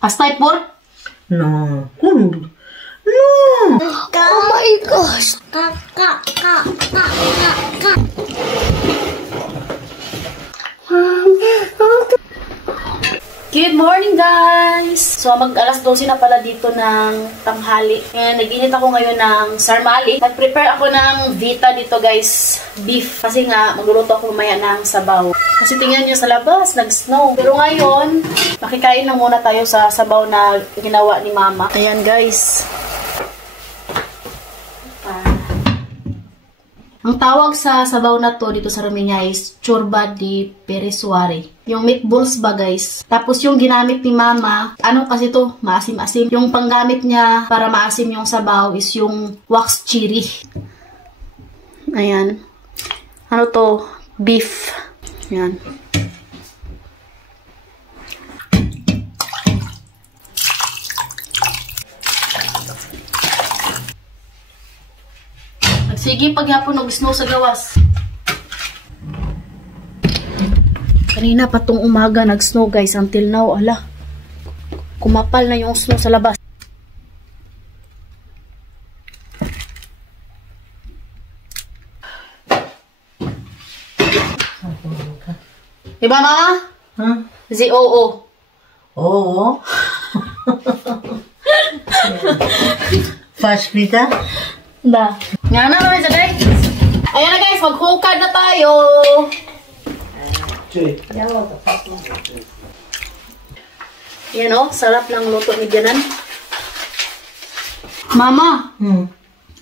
Astay pork? No. Cum? Nu! Oh my gosh! Good morning, guys! So, mag-alas 12 na pala dito ng tanghali. And nag-init ako ngayon ng sarmali. Nag-prepare ako ng vita dito, guys. Beef. Kasi nga, magluluto ako mamaya ng sabaw. Kasi tingnan nyo sa labas, nag-snow. Pero ngayon, makikain lang muna tayo sa sabaw na ginawa ni Mama. Ayan, guys. Ang tawag sa sabaw na to dito sa Romania is chorba di peresuare. Yung meatballs ba, guys? Tapos yung ginamit ni Mama, ano kasi to? Maasim-asim. Yung panggamit niya para maasim yung sabaw is yung wax chili. Ayan. Ano to? Beef. Ayan. Sige, paghapon nag-snow sa gawas. Kanina pa tong umaga nag-snow, guys. Until now, ala. Kumapal na yung snow sa labas. Diba, Mama? Huh? Z-O-O. Oo. Fast pita? Da. Nga na naman siya, guys. Ayan na, guys. Maghukad na tayo. Yan, oh. Sarap ng luto ni Janan. Mama.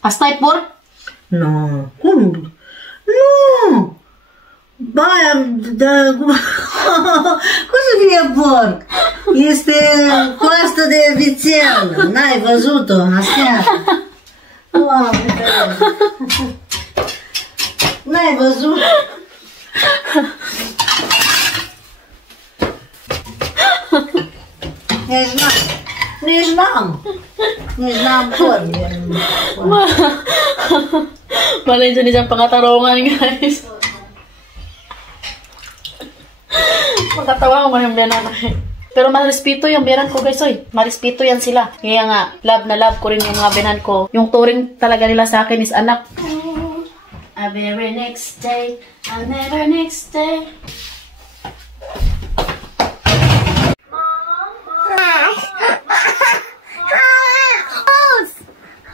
Astay pork? No. Cum? Nu! Baia, da... Cum să fie porc? Este coastă de vițel. N-ai văzut-o aseară? Doamne, n-ai văzut? Nici n-am porc. Malay dyan isang pangatarungan, guys. Magkatawa ko yung biyanan. Pero marespeto yung biyanan ko, guys. Oy. Marespeto yan sila. Kaya nga, love na love ko rin yung mga biyanan ko. Yung turing talaga nila sa akin is anak. A very next day, a never next day.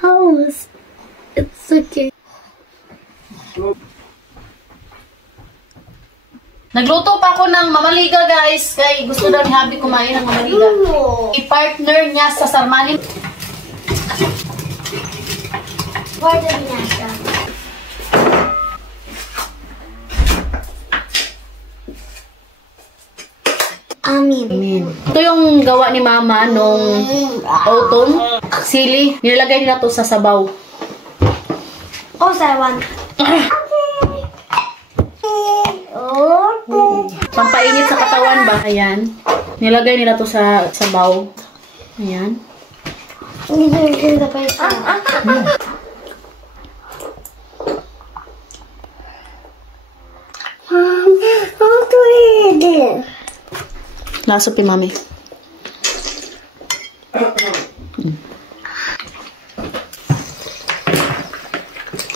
House. It's okay. Nagluto pa ako ng mamaliga, guys. Kaya gusto daw ni Habi kumain ng mamaliga. I-partner niya sa sarmali. Pwede niya siya. Amin. Ito yung gawa ni Mama nung autumn. Sili. Nilalagay nila to sa sabaw. Oh, Sarwan. Pampainit sa katawan ba? Ayan. Nilagay nila to sa sabaw. Ayan. Lasa pi, Mami.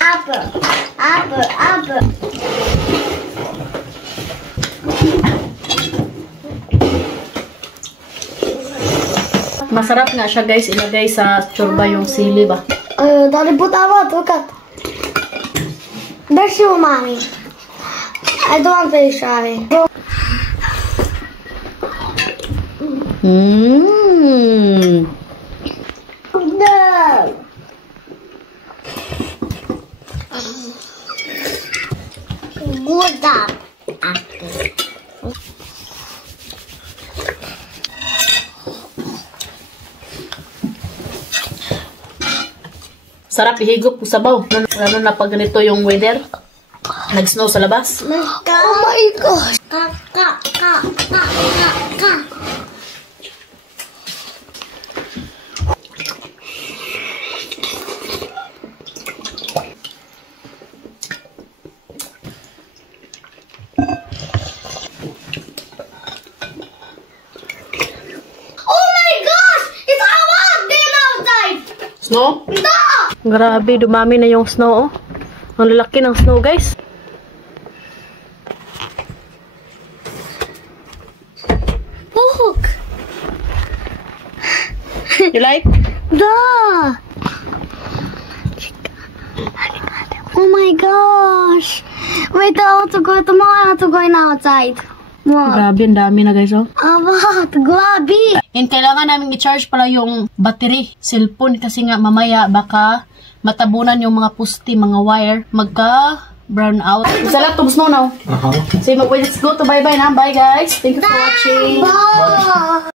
Apple. Masarap nga siya, guys. Ilagay sa chorba yung sili ba? Dali butawa, tukat. There's your mommy. I don't want to try. No. Good up. Sarap ihigop sa sabaw. Lalo na pag ganito yung weather. Nag-snow sa labas. Oh my gosh. Snow? Grabe, dumami na yung snow, oh. Ang lalaki ng snow, guys. Look! You like? Da! Oh my gosh! Wait, I want to go tomorrow. I want to go outside. What? Grabe, ang dami na, guys, oh. What? Grabe! And kailangan namin i-charge pala yung battery, cellphone, kasi nga mamaya baka matabunan yung mga pusti, mga wire, magka-brown out. Sa laptop mo now. So, let's go to bye-bye na. Bye, guys. Thank you for watching. Bye!